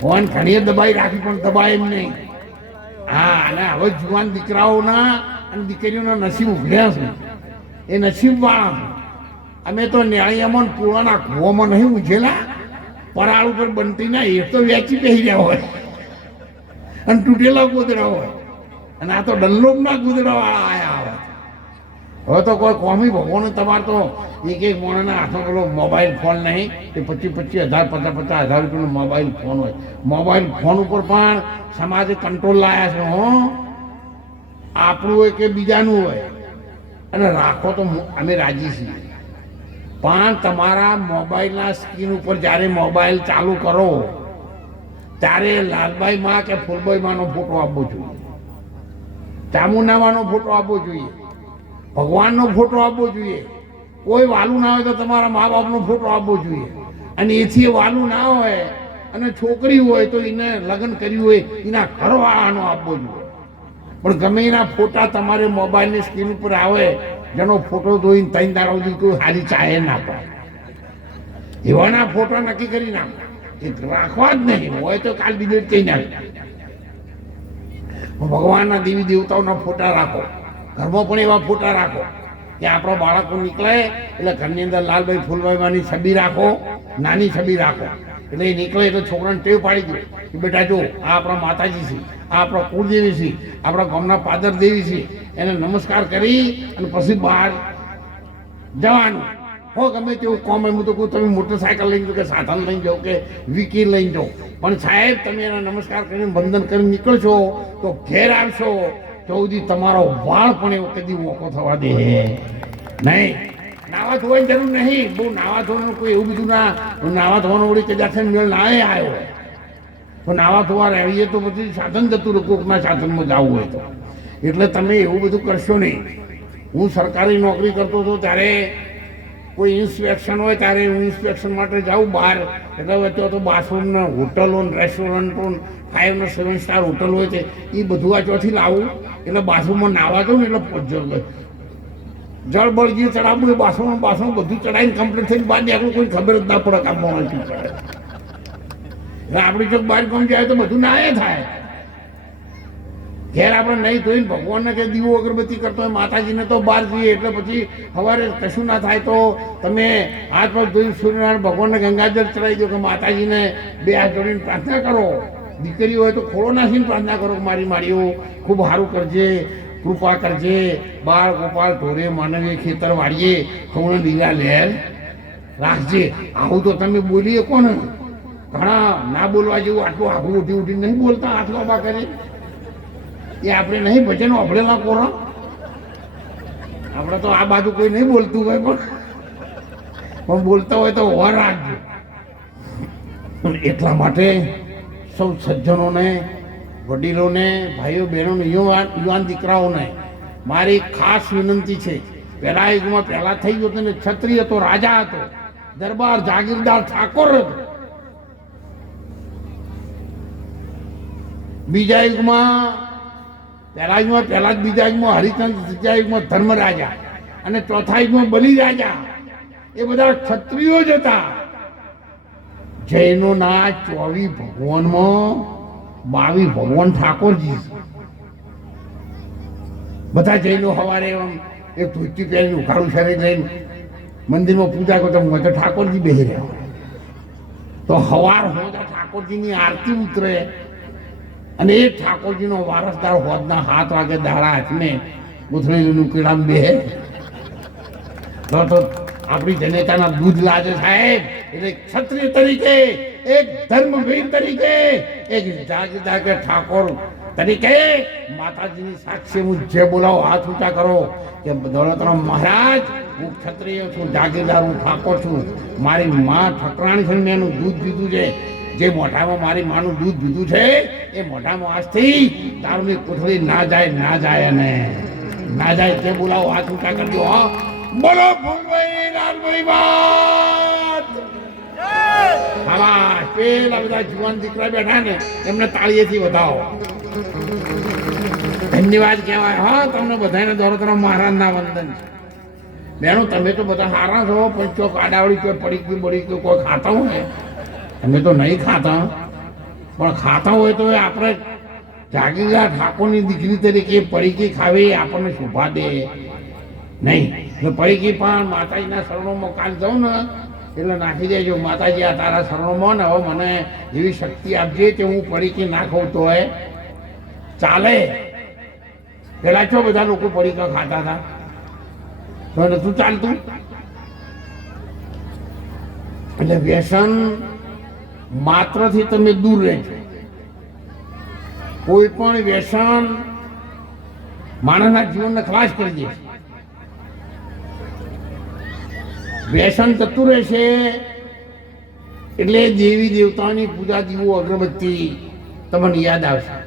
Phone ઘણી દબાઈ રાખી પણ દબાય એમ નહીં. હા, અને હવે જુવાન દીકરાઓના અને દીકરીઓના નસીબ ઉઘડ્યા છે, એ નસીબ વાળા છે. અમે તો ન્યાળીયામાં પૂળાના કૂવામાં નહીં ઉછેલા, પરાળ ઉપર બનતી ના એ તો વેચી પહેરી રહ્યા હોય અને તૂટેલા ગોદડા હોય, અને આ તો ડલ્લોબના ગોદડા વાળા આયા આવે. હવે તો કોઈ કોમી ભગવાન તમારે તો એક એક મોણાના હાથમાં પેલો મોબાઈલ ફોન નહીં, એ 25,000 50,000 રૂપિયાનો મોબાઈલ ફોન હોય. મોબાઈલ ફોન ઉપર પણ સમાજે કંટ્રોલ લાયા છે. હો, આપણું હોય કે બીજાનું હોય, અને રાખો તો અમે રાજી છીએ. પણ તમારા મોબાઈલના સ્ક્રીન ઉપર જ્યારે મોબાઈલ ચાલુ કરો ત્યારે લાલબાઈ માં કે ફૂલબાઈ માનો ફોટો આપવો જોઈએ, ચામુંડામાંનો ફોટો આપવો જોઈએ, ભગવાનનો ફોટો આપવો જોઈએ. કોઈ વાલું ના હોય તો તમારા મા બાપનો ફોટો આપવો જોઈએ. અને એથી વાલું ના હોય અને છોકરી હોય તો એને લગ્ન કર્યું હોય એના ઘરવાળાનો આપવો જોઈએ. પણ ગમે એના ફોટા તમારે મોબાઈલની સ્ક્રીન ઉપર આવે, જેનો ફોટો જોઈને 3 દાડા સુધી કોઈ હારી ચાહે ના પડે, એવાના ફોટા નક્કી કરી નાખો. એ રાખવા જ નહીં હોય તો કાલ ડિલીટ કરી નાખે. ભગવાનના દેવી દેવતાઓના ફોટા રાખો, ઘરમાં પણ એવા ફોટા રાખો કે આપણો બાળકો નીકળે એટલે ઘરની અંદર લાલભાઈ ફૂલભાઈમાંની છબી રાખો, નાની છબી રાખો. એટલે એ નીકળે એટલે છોકરાને ટેવ પાડી દો કે બેટા જો આ આપણા માતાજી છે, આ આપણા કુળદેવી છે, આપણા ગામના પાદર દેવી છે, એને નમસ્કાર કરી અને પછી બહાર જવાનું. હો, ગમે તેવું કોમ એમ તો કહું, તમે મોટરસાયકલ લઈને જાઓ કે સાધન લઈને જાઓ કે વીકી લઈને જાઓ, પણ સાહેબ તમે એના નમસ્કાર કરીને વંદન કરીને નીકળશો તો ઘેર આવશો ચૌદી તમારો વાળ પણ એવો કદી મોકો થવા દે નહીં. નાવા ધોવાની જરૂર નહીં, બહુ નાવા ધોવાનું કોઈ એવું બધું ના, નાવા ધોવાનું વળી કદાચ મેળ ના આવ્યો હોય તો નાવા ધોવા રહીએ તો પછી સાધન જતું રહે, કોકના સાધનમાં જવું હોય તો. એટલે તમે એવું બધું કરશો નહીં. હું સરકારી નોકરી કરતો હતો ત્યારે કોઈ ઇન્સ્પેક્શન હોય ત્યારે હું ઇન્સ્પેક્શન માટે જાઉં બહાર, એટલે વચ્ચે તો બાથરૂમના હોટલો રેસ્ટોરન્ટો 5 ને 7 સ્ટાર હોટલ હોય છે, એ બધું આ ચોથી લાવું. એટલે બાથરૂમમાં નાવા જાઉં ને એટલે જળ બળ જે ચડાવવું એ બાથરૂમ બધું ચડાવીને કમ્પ્લીટ થઈને બહાર નીકળું, કોઈ ખબર જ ના પડે કામમાં શું પડે. એટલે આપણી જો બહાર કામ જાય તો બધું ના એ થાય. ઘેર આપણે નહીં ધોઈને ભગવાનને કે દીવો અગરબત્તી કરતો હોય માતાજીને તો બહાર જઈએ એટલે પછી સવારે કશું ના થાય તો તમે હાથ પગ ધોઈને સૂર્યનારાયણ ભગવાનને ગંગાજળ ચડાવી દો કે માતાજીને 2 હાથ જોડીને પ્રાર્થના કરો. દીકરીઓ હોય તો ખોળો નાખીને પ્રાર્થના કરો કે મારી મારીઓ ખૂબ સારું કરજે, કૃપા કરજે, બાળ ગોપાલ ઢોરે માનવીએ ખેતર વાળીએ ખવણે લીલા લહેર રાખજે. આવું તો તમે બોલી શકો ને. ઘણા ના બોલવા જેવું આટલું આખું ઉઠી ઉઠી નહીં બોલતા, આટલો બા કરે એ આપણે નહીં ભજન અભળેલા કોરા. આપણે તો આ બાજુ કોઈ નહીં બોલતું હોય પણ બોલતા હોય તો હોર રાખજો. એટલા માટે સૌ સજ્જનોને, વડીલોને, ભાઈઓ બહેનોને, યુવાન દીકરાઓને મારી ખાસ વિનંતી છે. પહેલા યુગમાં પહેલા થઈ ગયો હતો ને, ક્ષત્રિય હતો, રાજા હતો, દરબાર જાગીરદાર ઠાકોર હતો. બીજા યુગમાં પહેલા યુગમાં બીજા યુગમાં હરિચંદ્ર, ત્રીજા યુગમાં ધર્મરાજા અને ચોથા યુગમાં બલિરાજા. એ બધા ક્ષત્રિયો જ હતા. જૈનોના 24 ભગવાનમાં 22 ભગવાન ઠાકોરજી. બધા જૈનો સવારે એક ધોતી પહેરીને ઉઘાડું શરીર લઈને મંદિરમાં પૂજા કરતા હું તો ઠાકોરજી બેસી રહ્યા. તો સવાર હોતા ઠાકોરજીની આરતી ઉતરે અને એ ઠાકોરજીનો વારસદાર હોદના 7 વાગે દાડા હાથને ગુથળીનું કીડામ બેહે તો આપણી જનેતાના દૂધ લાજે સાહેબ. એટલે ક્ષત્રિય તરીકે, એક ધર્મવીર તરીકે, એક જાગીરદાર કે ઠાકોર તરીકે માતાજીની સાક્ષી હું જે બોલાવો હાથ ઊંચા કરો કે દોલતરામ મહારાજ હું ક્ષત્રિય છું, જાગીરદાર હું, ઠાકોર છું. મારી માં ઠકરાણી છે મેં એનું દૂધ પીધું છે. જે મોઢામાં મારી માનું દૂધ પીધું છે એ મોઢામાં આજથી દારૂની કોથળી ના જાય અને ના જાય તે બોલાવો હાથ ઊંચા કરજો. હા, બોલો ફૂલભાઈ લાલભાઈ વાત. હા, પેલા બધા જુવાન દીકરા બેઠા ને એમને તાળીએથી વધાવો. ધન્યવાદ કહેવાય. હા, તમને બધાને દોલતરામ મહારાજના વંદન છે. બેનો તમે તો બધા સારા છો, પણ ચોક આડાવડી ચોક પડી ગયું કોઈ ખાતા હોય, અમે તો નહીં ખાતા. પણ ખાતા હોય તો આપણે જાગીરદાર ઠાકોરની દીકરી તરીકે પડીકી ખાવી આપણને શોભા દે નહીં. એટલે પડીકી પણ માતાજીના શરણોમાં કાલ જાઉં ને એટલે નાખી દેજો, માતાજી આ તારા શરણોમાં ને હવે મને એવી શક્તિ આપજે કે હું પડીકી ના ખાઉં તો એ ચાલે. પેલા છો બધા લોકો પડીકા ખાતા હતા તો નતું ચાલતું. એટલે વ્યસન માત્રથી તમે દૂર રહેજો. કોઈ પણ વ્યસન માણસના જીવનને ખલાસ કરી દે. વ્યસન જતું રહેશે એટલે દેવી દેવતાની પૂજા દીવો અગરબત્તી તમને યાદ આવશે.